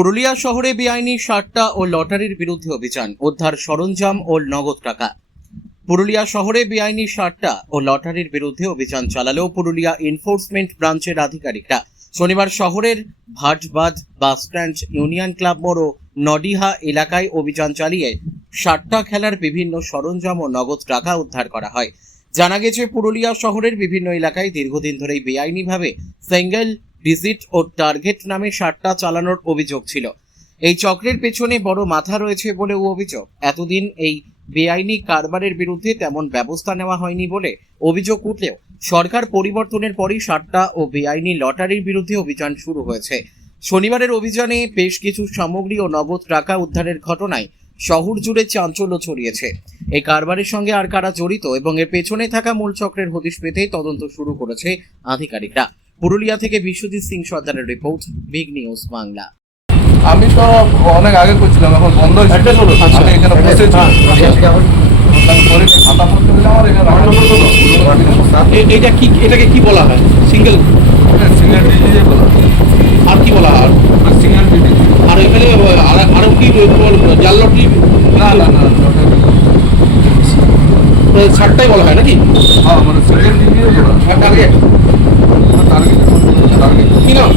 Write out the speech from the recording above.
পুরুলিয়া শহরে বেআইনি সাট্টা ও লটারির বিরুদ্ধে অভিযান, উদ্ধার সরঞ্জাম ও নগদ টাকা। পুরুলিয়া শহরে বেআইনি সাট্টা ও লটারির বিরুদ্ধে অভিযান চালালেও পুরুলিয়া এনফোর্সমেন্ট ব্রাঞ্চের আধিকারিকরা শনিবার শহরের ভাটবাদ বাসস্ট্যান্ড, ইউনিয়ন ক্লাব মোড় ও নডিহা এলাকায় অভিযান চালিয়ে সাট্টা খেলার বিভিন্ন সরঞ্জাম ও নগদ টাকা উদ্ধার করা হয়। জানা গেছে, পুরুলিয়া শহরের বিভিন্ন এলাকায় দীর্ঘদিন ধরেই বেআইনিভাবে সিঙ্গেল ডিজিট ও টার্গেট নামে সাট্টা চালানোর অভিযোগ ছিল। এই চক্রের পেছনে বড় মাথা রয়েছে বলেও অভিযোগ। এতদিন এই বেআইনি কারবারের বিরুদ্ধে তেমন ব্যবস্থা নেওয়া হয়নি বলে অভিযোগ উঠলেও সরকার পরিবর্তনের পরই সাট্টা ও বেআইনি লটারির বিরুদ্ধে অভিযান শুরু হয়েছে। শনিবারের অভিযানে বেশ কিছু সামগ্রী ও নগদ টাকা উদ্ধারের ঘটনায় শহর জুড়ে চাঞ্চল্য ছড়িয়েছে। এই কারবারের সঙ্গে আর কারা জড়িত এবং এর পেছনে থাকা মূল চক্রের হদিশ পেতে তদন্ত শুরু করেছে আধিকারিকরা। পুরুলিয়া থেকে বিশ্বজিৎ সিং সর্দারের রিপোর্ট, বিগ নিউজ বাংলা। আমি তো অনেক আগে করছিলাম, এখন বন্ধ হয়েছে। আমি এখানে বসেছি, আমি করিনি, খাতা পড়তে দিলে আমার এখানে এটা কি, এটাকে কি বলা হয়? সিঙ্গেল সিঙ্গেল ডিজিজে বলা, আর কি বলা হয়? Single disease. আর এখানে আরো কি জাল লটারি? না না না, সারটাই বলা হয় নাকি? হ্যাঁ, মানে সিঙ্গেল ডিজিজে বলা। টার্গেট টার্গেট কি নাম?